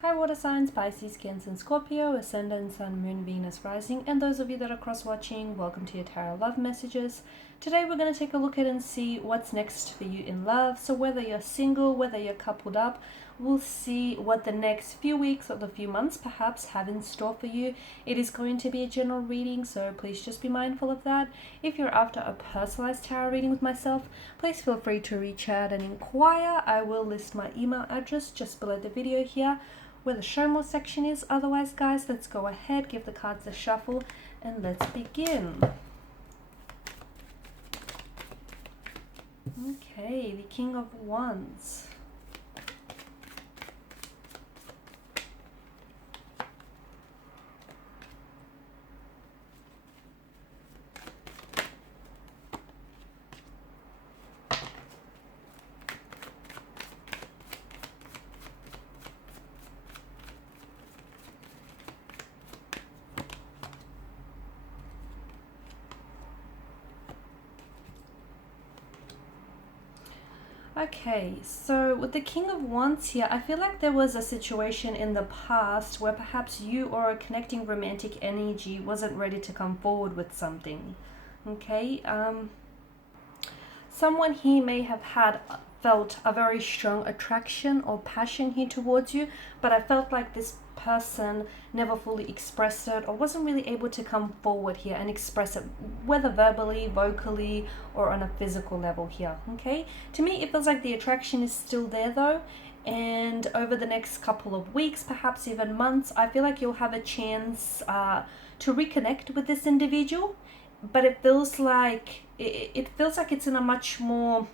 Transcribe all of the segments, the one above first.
Hi water signs, Pisces, Cancer and Scorpio, Ascendant, Sun, Moon, Venus, Rising, and those of you that are cross-watching, welcome to your Tarot Love Messages. Today we're going to take a look at and see what's next for you in love. So whether you're single, whether you're coupled up, we'll see what the next few weeks or the few months perhaps have in store for you. It is going to be a general reading, so please just be mindful of that. If you're after a personalized tarot reading with myself, please feel free to reach out and inquire. I will list my email address just below the video here, where the show more section is. Otherwise, guys, let's go ahead, give the cards a shuffle, and let's begin. Okay, the King of Wands. Okay, so with the King of Wands here, I feel like there was a situation in the past where perhaps you or a connecting romantic energy wasn't ready to come forward with something. Okay, someone here may have felt a very strong attraction or passion here towards you, but I felt like this person never fully expressed it or wasn't really able to come forward here and express it, whether verbally, vocally, or on a physical level here. Okay, to me it feels like the attraction is still there though, and over the next couple of weeks, perhaps even months, I feel like you'll have a chance to reconnect with this individual, but it feels like it's in a much more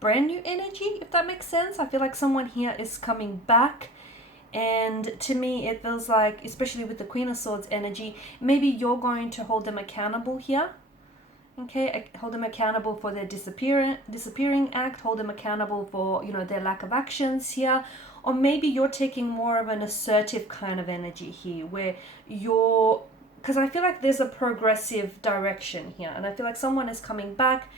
brand new energy, if that makes sense. I feel like someone here is coming back, and to me it feels like, especially with the Queen of Swords energy, maybe you're going to hold them accountable here. Okay, hold them accountable for their disappearing act, hold them accountable for, you know, their lack of actions here, or maybe you're taking more of an assertive kind of energy here, where you're, because I feel like there's a progressive direction here, and I feel like someone is coming back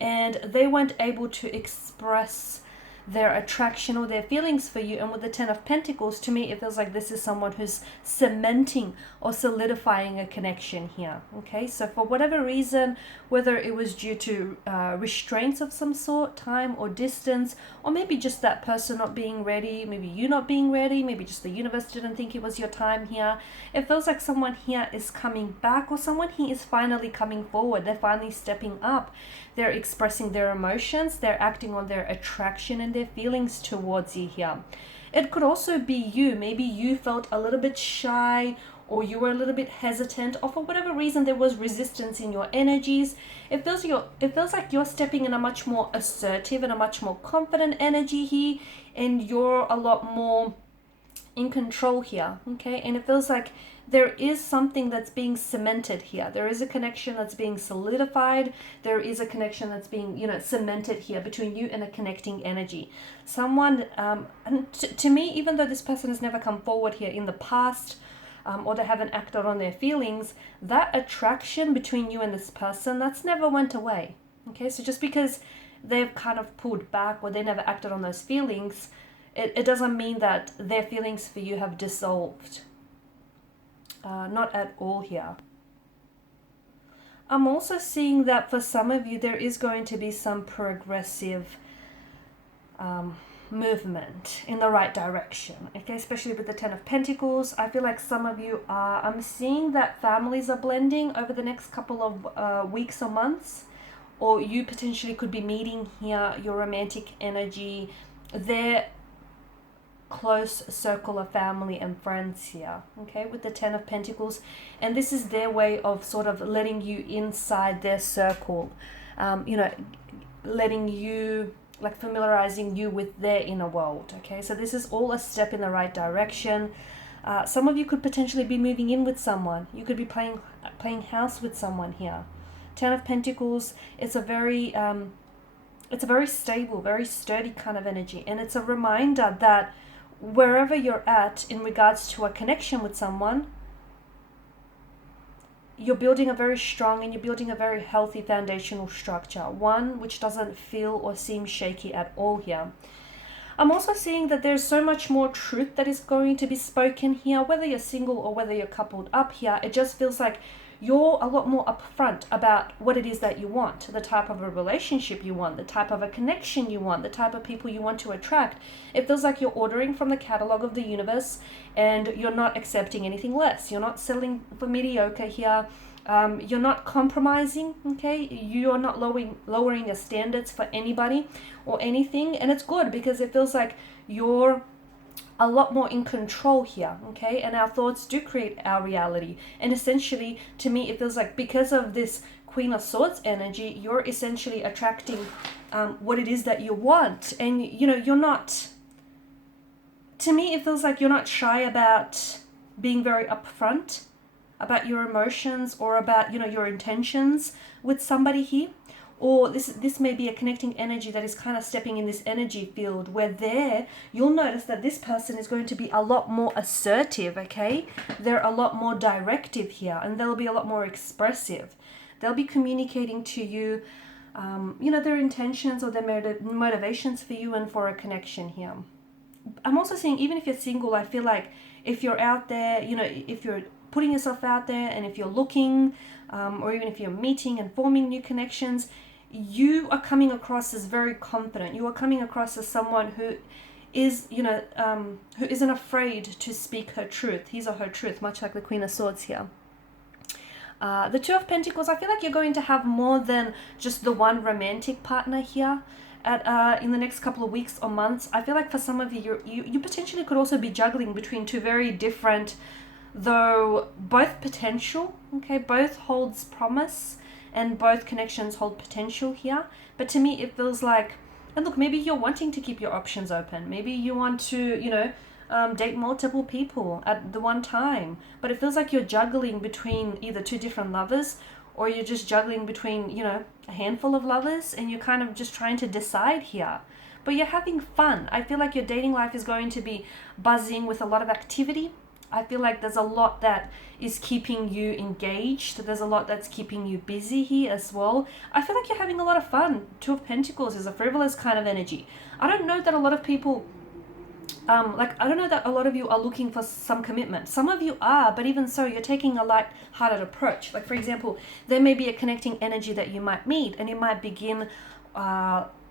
and they weren't able to express their attraction or their feelings for you. And with the Ten of Pentacles, to me it feels like this is someone who's cementing or solidifying a connection here. Okay, so for whatever reason, whether it was due to restraints of some sort, time or distance, or maybe just that person not being ready, maybe you not being ready, maybe just the universe didn't think it was your time here, it feels like someone here is coming back, or someone here is finally coming forward. They're finally stepping up, they're expressing their emotions, they're acting on their attraction and their feelings towards you here. It could also be you. Maybe you felt a little bit shy, or you were a little bit hesitant, or for whatever reason there was resistance in your energies. It feels like you're stepping in a much more assertive and a much more confident energy here, and you're a lot more in control here. Okay, and it feels like there is something that's being cemented here. There is a connection that's being solidified. There is a connection that's being, you know, cemented here between you and a connecting energy. Someone, and to me, even though this person has never come forward here in the past, or they haven't acted on their feelings, that attraction between you and this person, that's never went away. Okay, so just because they've kind of pulled back or they never acted on those feelings, it doesn't mean that their feelings for you have dissolved. Not at all here. I'm also seeing that for some of you there is going to be some progressive movement in the right direction. Okay, especially with the Ten of Pentacles. I feel like some of you are, I'm seeing that families are blending over the next couple of weeks or months, or you potentially could be meeting here your romantic energy, their close circle of family and friends here. Okay, with the Ten of Pentacles, and this is their way of sort of letting you inside their circle, you know, letting you, like, familiarizing you with their inner world. Okay, so this is all a step in the right direction. Some of you could potentially be moving in with someone. You could be playing house with someone here. Ten of Pentacles, it's a very stable, very sturdy kind of energy, and it's a reminder that wherever you're at in regards to a connection with someone, you're building a very strong and you're building a very healthy foundational structure, one which doesn't feel or seem shaky at all here. I'm also seeing that there's so much more truth that is going to be spoken here, whether you're single or whether you're coupled up here. It just feels like you're a lot more upfront about what it is that you want, the type of a relationship you want, the type of a connection you want, the type of people you want to attract. It feels like you're ordering from the catalog of the universe and you're not accepting anything less. You're not settling for mediocre here. You're not compromising, okay? You're not lowering your standards for anybody or anything. And it's good because it feels like you're a lot more in control here, okay? And our thoughts do create our reality. And essentially, to me, it feels like because of this Queen of Swords energy, you're essentially attracting what it is that you want. And, you know, you're not, to me, it feels like you're not shy about being very upfront about your emotions or about, you know, your intentions with somebody here. Or this may be a connecting energy that is kind of stepping in this energy field where you'll notice that this person is going to be a lot more assertive, okay? They're a lot more directive here, and they'll be a lot more expressive. They'll be communicating to you, you know, their intentions or their motivations for you and for a connection here. I'm also seeing, even if you're single, I feel like if you're out there, you know, if you're putting yourself out there and if you're looking, or even if you're meeting and forming new connections, you are coming across as very confident. You are coming across as someone who is, you know, who isn't afraid to speak her truth, his or her truth, much like the Queen of Swords here. The Two of Pentacles, I feel like you're going to have more than just the one romantic partner here in the next couple of weeks or months. I feel like for some of you potentially could also be juggling between two very different, though both potential, okay, both holds promise and both connections hold potential here. But to me, it feels like, and look, maybe you're wanting to keep your options open. Maybe you want to, you know, date multiple people at the one time. But it feels like you're juggling between either two different lovers, or you're just juggling between, you know, a handful of lovers, and you're kind of just trying to decide here. But you're having fun. I feel like your dating life is going to be buzzing with a lot of activity. I feel like there's a lot that is keeping you engaged. There's a lot that's keeping you busy here as well. I feel like you're having a lot of fun. Two of Pentacles is a frivolous kind of energy. I don't know that a lot of people, I don't know that a lot of you are looking for some commitment. Some of you are, but even so, you're taking a light-hearted approach. Like, for example, there may be a connecting energy that you might meet, and it might begin,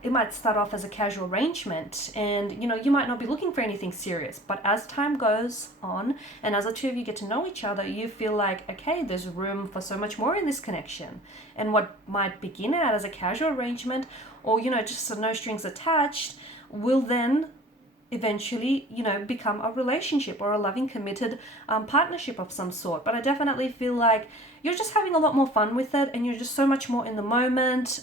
it might start off as a casual arrangement, and you know, you might not be looking for anything serious, but as time goes on and as the two of you get to know each other, you feel like, okay, there's room for so much more in this connection. And what might begin out as a casual arrangement, or you know, just no strings attached, will then eventually, you know, become a relationship or a loving, committed partnership of some sort. But I definitely feel like you're just having a lot more fun with it, and you're just so much more in the moment.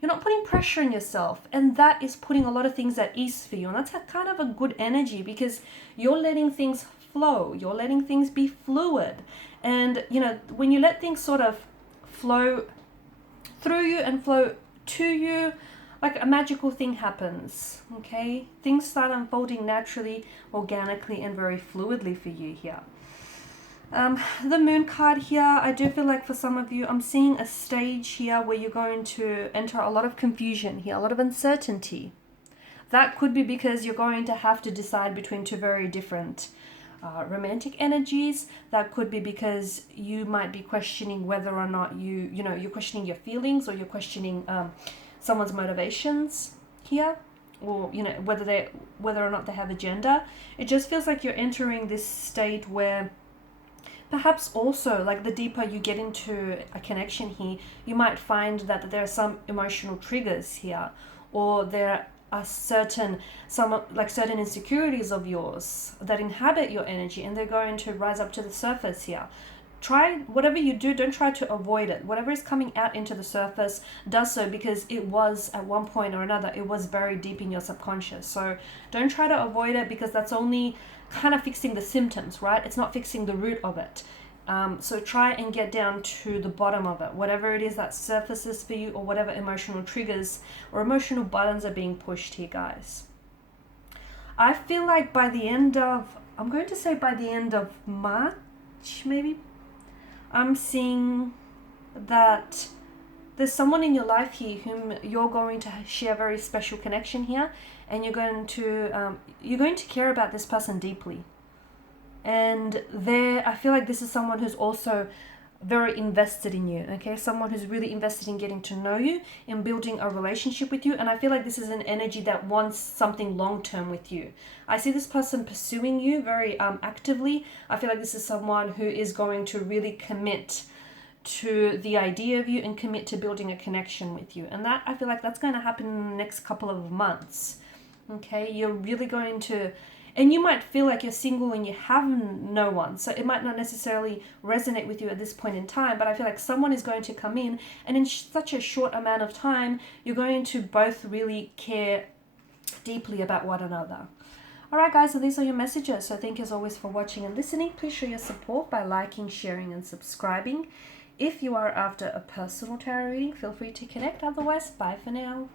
You're not putting pressure on yourself, and that is putting a lot of things at ease for you. And that's kind of a good energy, because you're letting things flow. You're letting things be fluid. And, you know, when you let things sort of flow through you and flow to you, like a magical thing happens, okay? Things start unfolding naturally, organically, and very fluidly for you here. The Moon card here, I do feel like for some of you, I'm seeing a stage here where you're going to enter a lot of confusion here, a lot of uncertainty. That could be because you're going to have to decide between two very different romantic energies. That could be because you might be questioning whether or not you're questioning your feelings, or you're questioning someone's motivations here, or you know, whether or not they have a gender. It just feels like you're entering this state where perhaps also, like, the deeper you get into a connection here, you might find that there are some emotional triggers here, or there are certain insecurities of yours that inhabit your energy, and they're going to rise up to the surface here. Try, whatever you do, don't try to avoid it. Whatever is coming out into the surface does so because it was, at one point or another, it was buried deep in your subconscious. So don't try to avoid it, because that's only kind of fixing the symptoms, right? It's not fixing the root of it. So try and get down to the bottom of it, whatever it is that surfaces for you, or whatever emotional triggers or emotional buttons are being pushed here, guys. I feel like by the end of March, maybe, I'm seeing that there's someone in your life here whom you're going to share a very special connection here, and you're going to care about this person deeply. And I feel like this is someone who's also very invested in you, okay? Someone who's really invested in getting to know you, in building a relationship with you. And I feel like this is an energy that wants something long-term with you. I see this person pursuing you very actively. I feel like this is someone who is going to really commit to the idea of you and commit to building a connection with you. And that, I feel like that's going to happen in the next couple of months, okay? You're really going to... And you might feel like you're single and you have no one. So it might not necessarily resonate with you at this point in time, but I feel like someone is going to come in, and in such a short amount of time, you're going to both really care deeply about one another. All right, guys, so these are your messages. So thank you as always for watching and listening. Please show your support by liking, sharing, and subscribing. If you are after a personal tarot reading, feel free to connect. Otherwise, bye for now.